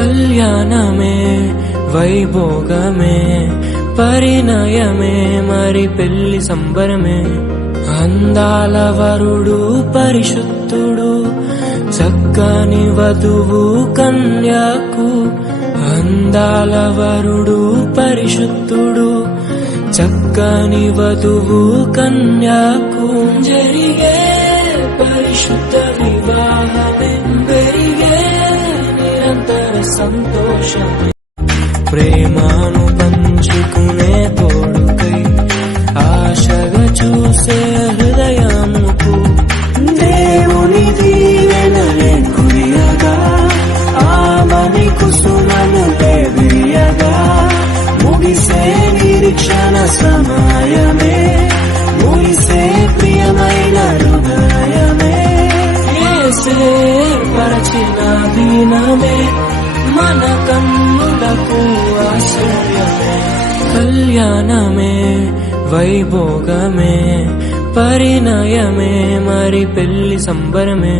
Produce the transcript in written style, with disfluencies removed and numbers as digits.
కళ్యాణమే వైభోగమే పరిణయమే మరి పెళ్లి సంబరమే అందాల వరుడు పరిశుద్ధుడు చక్కని వధువు కన్యాకు అందాల వరుడు పరిశుద్ధుడు చక్కని వధువు కన్యాకు జరిగే పరిశుద్ధ వివాహమే పెరిగే నిరంతర సంతోషమే ప్రేమను పంచుకునే తోడుకై ఆశగా చూసే హృదయముకు దేవుని దీవెనలే కురియగా ఆమని కుసుమను విరియగా ముగిసే నిరీక్షణ సమయమే ముగిసే ప్రియమైన హృదయమే పరచిన దినమే మన కన్నులకు ఆశ్చర్యమే కళ్యాణమే వైభోగమే పరిణయమే మరి పెళ్లి సంబరమే